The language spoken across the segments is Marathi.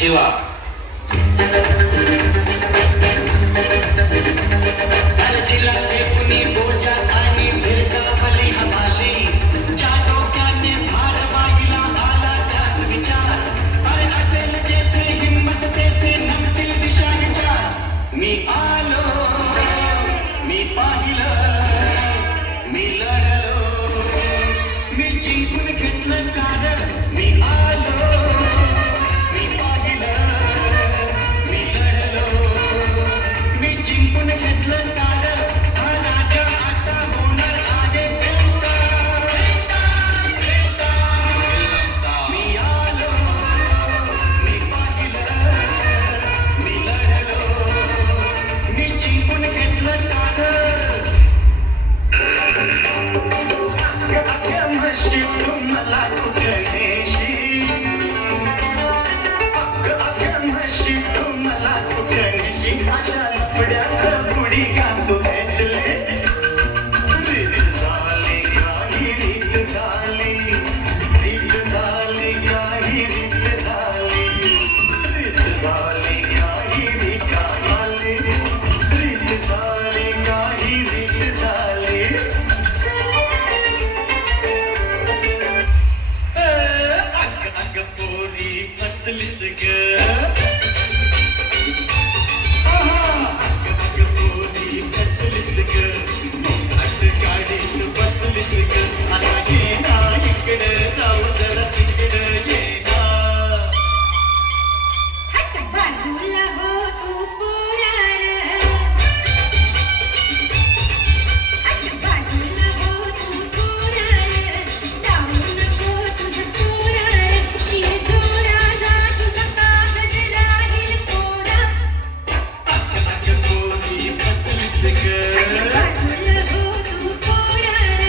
ठेवा. दिला कुणी बोजा आणि भिरकावली हमाली ज्या डोक्याने भार वाहिला आला त्यात विचार अरे असेल जेथे हिंमत तेथे नमतील दिशा विचार मी आलो मी पाहिलं मी लढलो मी जिंकून घेतलं सारं मी आलो मी पाहिलं मी लढलो मी जिंकून घेतलं सारं हा राजा आता होणार आहे मी आलो मी पाहिलं मी लढलो मी जिंकून घेतलं सारं अख्ख्या म्हशी मला चुकण्याशी अख्ख्या म्हशी मला चुकण्याशी अशा लपड्यात पुढी कांदू घेतले रीत झाली काही रीत झाली रीत झाली काही रीत झाली रीत झाली काही रीत झाली रीत झाली काही रीत झाली अग पोरी फसलीस ग अग पोरी फसलीस ग मोकाट गाडीत बसलीस ग आता ये ना इकडे जाऊ जरा तिकडे ये ना हट बाजूला हो तू पोरार हट बाजूला हो तू पोरार जाऊ नको तुझं पोरार शिर जोरा जा तुझा कागद राहील कोरा अग पोरी फसलीस ग हट बाजूला हो तू पोरार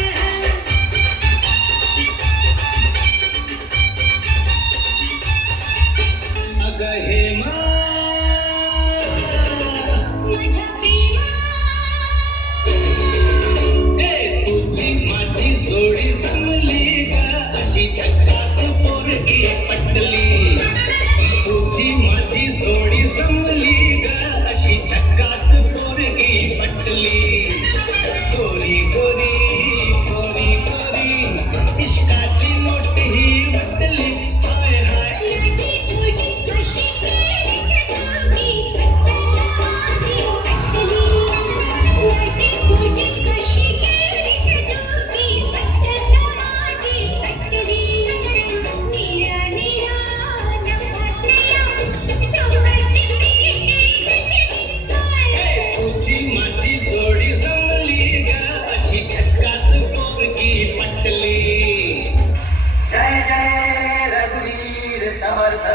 अग हेमा माझ्या प्रेमा तुझी माझी जोडी जमली ग अशी झक्कास पोरगी पटली तुझी माझी जोडी जमली ग अशी झक्कास पोरगी पटली गोरी गोरी गोरी गोरी इश्काची मोठी वाटली हाय हाय लाडी गोडी कशी केली कटावी पटली लाडी गोडी कशी केली कटावी पटली निया निया नकातया नवाची तुझी माझी जोडी जमली ग अशी झक्कास पोरगी पटली जय जय रघुवीर समर्थ